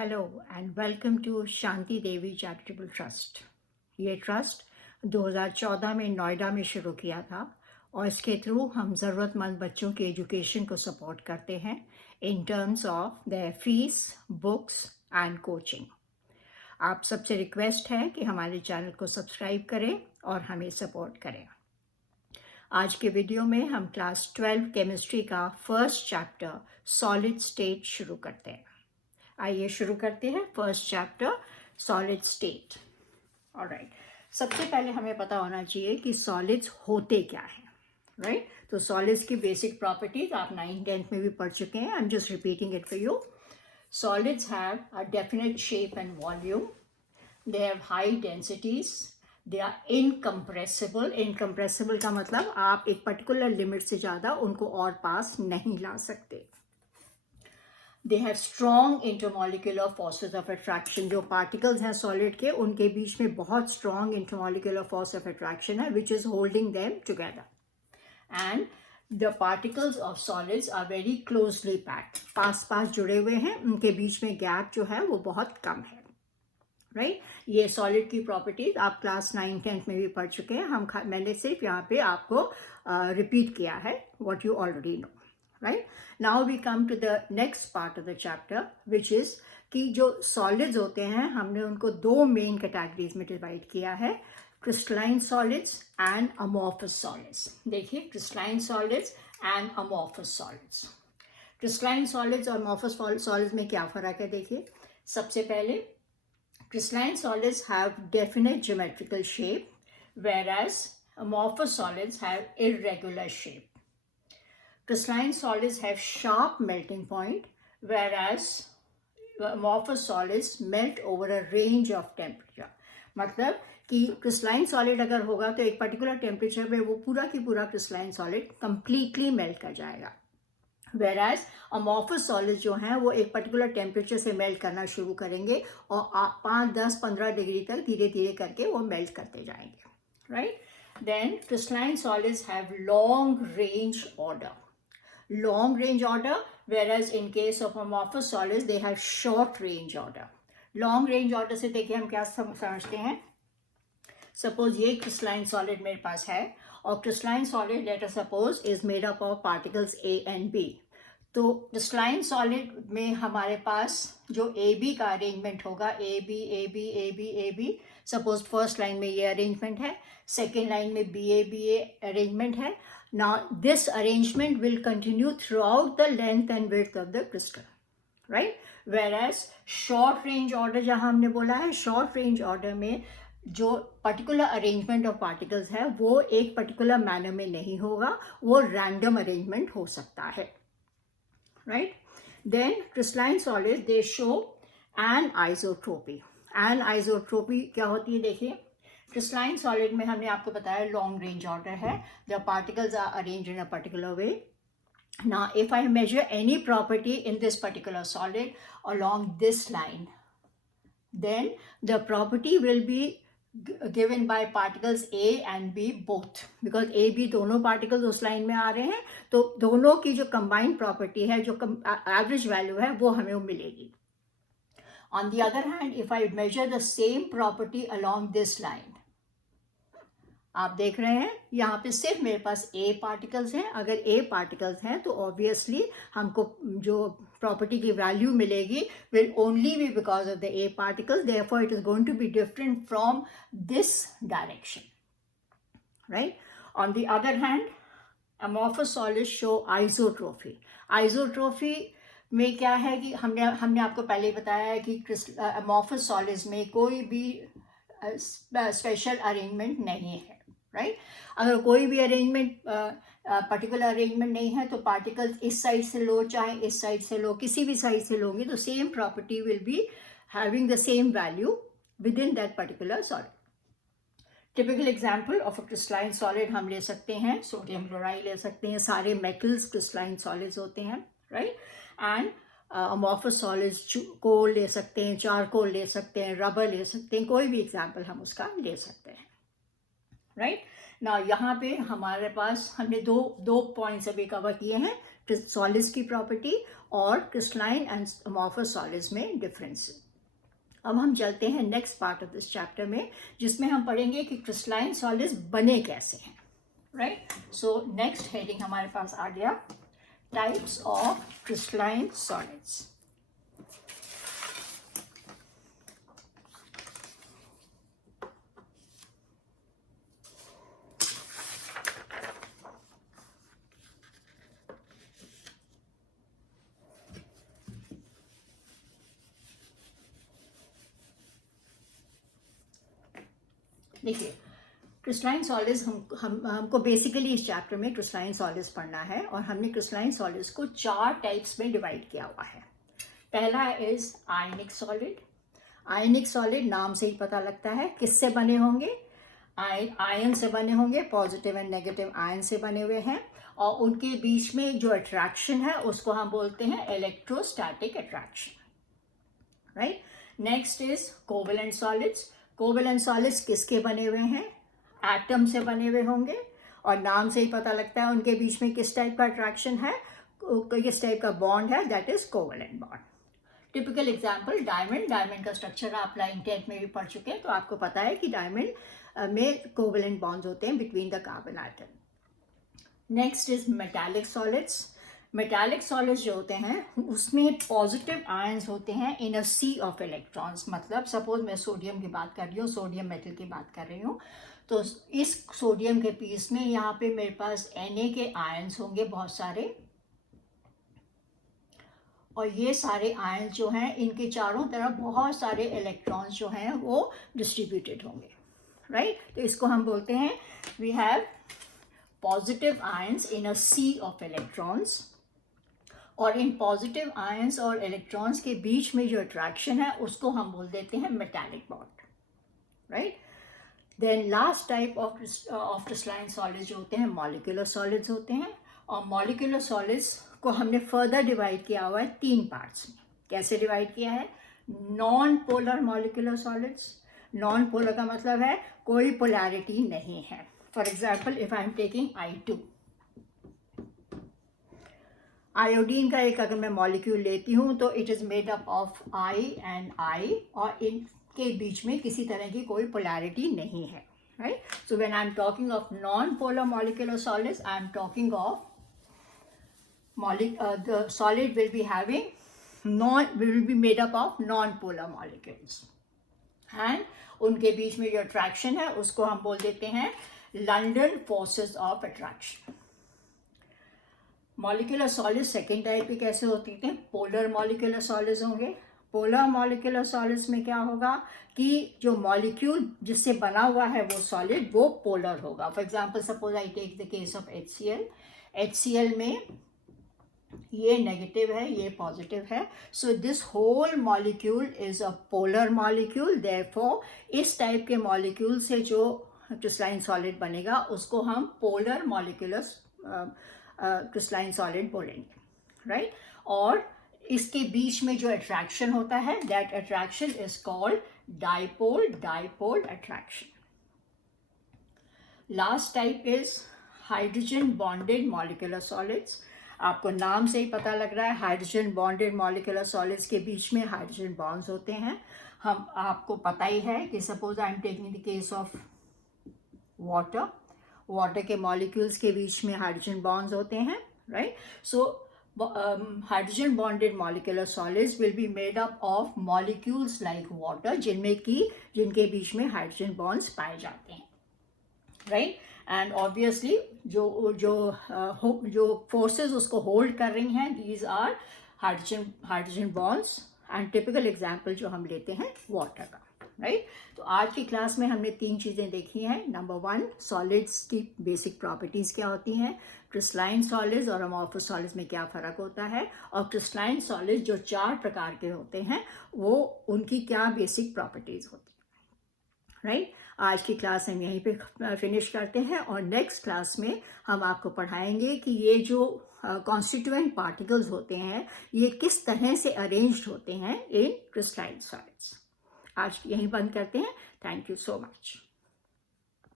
Hello and welcome to Shanti Devi charitable trust. ये trust 2014 में नोएडा में शुरू किया था और इसके थ्रू हम ज़रूरतमंद बच्चों की एजुकेशन को सपोर्ट करते हैं in terms of their fees, books and coaching. आप सबसे रिक्वेस्ट है कि हमारे चैनल को सब्सक्राइब करें और हमें सपोर्ट करें। आज के वीडियो में हम क्लास 12 केमिस्ट्री का फर्स्ट चैप्टर सॉलिड स्टेट शुरू करते हैं। आइए शुरू करते हैं first chapter solid state. Alright, सबसे पहले हमें पता होना चाहिए कि सॉलिड्स होते क्या हैं, राइट? तो सॉलिड्स की बेसिक प्रॉपर्टीज आप 9th-10th में भी पढ़ चुके हैं। I am just repeating it for you. Solids have a definite shape and volume, they have high densities, they are incompressible. Incompressible का मतलब आप एक पर्टिकुलर लिमिट से ज़्यादा उनको और पास नहीं ला सकते। They have strong intermolecular forces of attraction. जो पार्टिकल्स हैं सॉलिड के, उनके बीच में बहुत strong intermolecular force of attraction है which is holding them together. And the particles of solids are very closely packed, पास पास जुड़े हुए हैं, उनके बीच में गैप जो है वो बहुत कम है, राइट? ये सॉलिड की प्रॉपर्टीज आप क्लास 9th-10th में भी पढ़ चुके हैं। मैंने सिर्फ यहाँ पे आपको रिपीट किया है what you already know, right? Now we come to the next part of the chapter, which is कि जो solids होते हैं हमने उनको दो मेन कैटेगरीज में डिवाइड किया है, crystalline solids and amorphous solids. देखिए, crystalline solids and amorphous solids. Crystalline solids और अमॉर्फस सॉलिड्स में क्या फ़र्क है? देखिए, सबसे पहले crystalline solids have definite geometrical shape, whereas amorphous solids have irregular shape. Crystalline solids have sharp melting point, whereas amorphous solids melt over a range of temperature. मतलब कि क्रिस्टलाइन सॉलिड अगर होगा तो एक पर्टिकुलर टेम्परेचर पे वो पूरा की पूरा क्रिस्टलाइन सॉलिड कंप्लीटली मेल्ट कर जाएगा, वेराज अमॉर्फस सॉलिड जो हैं वो एक पर्टिकुलर टेम्परेचर से मेल्ट करना शुरू करेंगे और 5, 10, 15 डिग्री तक धीरे धीरे करके वो मेल्ट करते जाएंगे, right? Then crystalline solids have long range order, long range order, whereas in case of amorphous solids they have short range order. long range order से देखिए हम क्या समझते हैं। सपोज ये क्रिस्टलाइन सॉलिड मेरे पास है और crystalline solid let us suppose is made up of particles A and B. तो क्रिस्टलाइन सॉलिड में हमारे पास जो ए बी का अरेंजमेंट होगा, A B A B A B A B, suppose first line में ये अरेंजमेंट है, सेकेंड लाइन में बी ए अरेंजमेंट है। Now this arrangement will continue throughout the length and width of the crystal, right? Whereas short range order जहाँ हमने बोला है, short range order में जो particular arrangement of particles है वो एक particular manner में नहीं होगा, वो random arrangement हो सकता है, right? Then crystalline solids they show anisotropy. Anisotropy क्या होती है? देखिए, क्रिस्टलाइन सॉलिड में हमने आपको बताया लॉन्ग रेंज ऑर्डर है, the particles are arranged in a particular way. Now if I measure any property in this particular solid along this line, then the property will be given by particles A and B both, because A B दोनों particles उस line में आ रहे हैं, तो दोनों की जो combined property है, जो average value है, वो हमें मिलेगी। On the other hand, if I measure the same property along this line, आप देख रहे हैं यहाँ पे सिर्फ मेरे पास ए पार्टिकल्स हैं। अगर ए पार्टिकल्स हैं तो ऑब्वियसली हमको जो प्रॉपर्टी की वैल्यू मिलेगी will only be because of the a particles, therefore it is going to be different from this direction, right? On the other hand, amorphous solids show isotropy. Isotropy में क्या है कि हमने आपको पहले बताया है कि अमॉर्फस सॉलिड्स में कोई भी स्पेशल अरेंजमेंट नहीं है, राइट? अगर कोई भी अरेंजमेंट पर्टिकुलर अरेंजमेंट नहीं है तो पार्टिकल्स इस साइड से लो चाहे इस साइड से लो, किसी भी साइड से लोगे तो same property will be having the same value with in that particular solid. Typical example of a crystalline solid हम ले सकते हैं, सोडियम क्लोराइड ले सकते हैं, सारे मेटल्स क्रिस्टलाइन सॉलिड्स होते हैं, राइट? एंड अमॉर्फस सॉलिड्स कोल ले सकते हैं, चारकोल ले सकते हैं, रबर ले सकते हैं, कोई भी एग्जाम्पल हम उसका ले सकते हैं, राइट? ना यहाँ पे हमारे पास हमने दो पॉइंट्स अभी कवर किए हैं, सॉलिड्स की प्रॉपर्टी और क्रिस्टलाइन एंड अमॉर्फस सॉलिड्स में डिफरेंस। अब हम चलते हैं next part of this chapter में, जिसमें हम पढ़ेंगे कि क्रिस्टलाइन सॉलिड्स बने कैसे हैं, राइट। सो नेक्स्ट हेडिंग हमारे पास आ गया, टाइप्स ऑफ क्रिस्टलाइन सॉलिड्स। देखिए, क्रिस्टलाइन सॉलिड्स हमको बेसिकली इस चैप्टर में क्रिस्टलाइन सॉलिड्स पढ़ना है, और हमने क्रिस्टलाइन सॉलिड्स को 4 टाइप्स में डिवाइड किया हुआ है। पहला is ionic solid. Ionic solid नाम से ही पता लगता है किससे बने होंगे, आयन से बने होंगे, पॉजिटिव एंड नेगेटिव आयन से बने हुए हैं, और उनके बीच में जो अट्रैक्शन है उसको हम बोलते हैं electrostatic attraction, right. Next is covalent solids. Covalent solids किसके बने हुए हैं, एटम से बने हुए होंगे, और नाम से ही पता लगता है उनके बीच में किस टाइप का अट्रैक्शन है, किस टाइप का बॉन्ड है, that is covalent bond. Typical example diamond. Diamond का स्ट्रक्चर आप लाइन 10 में भी पढ़ चुके हैं, तो आपको पता है कि डायमंड में कोवेलेंट बॉन्ड्स होते हैं between the carbon atom. Next is metallic solids. Metallic solids जो होते हैं उसमें पॉजिटिव आयंस होते हैं इन अ सी ऑफ इलेक्ट्रॉन्स। मतलब सपोज मैं सोडियम की बात कर रही हूँ, सोडियम मेटल की बात कर रही हूँ, तो इस सोडियम के पीस में यहाँ पे मेरे पास Na के आयंस होंगे बहुत सारे, और ये सारे आयंस जो हैं इनके चारों तरफ बहुत सारे इलेक्ट्रॉन्स जो हैं वो डिस्ट्रीब्यूटेड होंगे, राइट। तो इसको हम बोलते हैं, we have positive ions in a sea of electrons, और इन पॉजिटिव आयंस और इलेक्ट्रॉन्स के बीच में जो अट्रैक्शन है उसको हम बोल देते हैं metallic bond, right. Then last type of crystalline solids जो होते हैं मॉलिक्यूलर सॉलिड्स होते हैं, और मॉलिक्यूलर सॉलिड्स को हमने फर्दर डिवाइड किया हुआ है 3 पार्ट्स में। कैसे डिवाइड किया है, non polar molecular solids. Non polar का मतलब है कोई पोलैरिटी नहीं है। For example, if I am taking I2, iodine का एक अगर मैं मॉलिक्यूल लेती हूँ तो it is made up of I and I, और इनके बीच में किसी तरह की कोई पोलैरिटी नहीं है, right. So when I am talking of non polar molecular solids, I am talking of the solid will be made up of non-polar molecules, and उनके बीच में जो अट्रैक्शन है उसको हम बोल देते हैं London forces of attraction. Molecular solid second type के कैसे होते हैं, पोलर मॉलिक्यूलर सॉलिड्स होंगे। पोलर मॉलिक्यूलर सॉलिड्स में क्या होगा कि जो मॉलिक्यूल जिससे बना हुआ है वो सॉलिड वो पोलर होगा। For example, suppose I take the case of HCl। HCl में ये नेगेटिव है, ये पॉजिटिव है, so this whole molecule is a polar molecule. Therefore इस टाइप के मॉलिक्यूल से जो क्रिस्टलाइन सॉलिड बनेगा उसको हम पोलर मॉलिक्यूलर क्रिस्टलाइन सॉलिड बोलेंगे, राइट। और इसके बीच में जो अट्रैक्शन होता है, that attraction is called dipole dipole attraction. Last type is hydrogen bonded molecular solids. आपको नाम से ही पता लग रहा है, हाइड्रोजन बॉन्डेड मॉलिक्यूलर सॉलिड्स के बीच में हाइड्रोजन बॉन्ड्स होते हैं। हम आपको पता ही है कि suppose I am taking the case of water. Water के मॉलिक्यूल्स के बीच में हाइड्रोजन बॉन्ड्स होते हैं, right. So hydrogen bonded molecular solids will be made up of molecules like water, जिनके बीच में हाइड्रोजन बॉन्ड्स पाए जाते हैं, राइट। एंड ऑब्वियसली जो फोर्सेस उसको होल्ड कर रही हैं, these are hydrogen bonds, and typical example जो हम लेते हैं वाटर का, राइट। तो आज की क्लास में हमने 3 चीज़ें देखी हैं। नंबर 1, सॉलिड्स की बेसिक प्रॉपर्टीज़ क्या होती हैं, क्रिस्टलाइन सॉलिड्स और अमॉर्फस सॉलिड्स में क्या फ़र्क होता है, और क्रिस्टलाइन सॉलिड्स जो 4 प्रकार के होते हैं वो उनकी क्या बेसिक प्रॉपर्टीज़ होती हैं, राइट। आज की क्लास हम यहीं पे फिनिश करते हैं, और नेक्स्ट क्लास में हम आपको पढ़ाएंगे कि ये जो कॉन्स्टिट्यूएंट पार्टिकल्स होते हैं ये किस तरह से अरेंज्ड होते हैं इन क्रिस्टलाइन सॉलिड्स। आज यहीं बंद करते हैं। Thank you so much.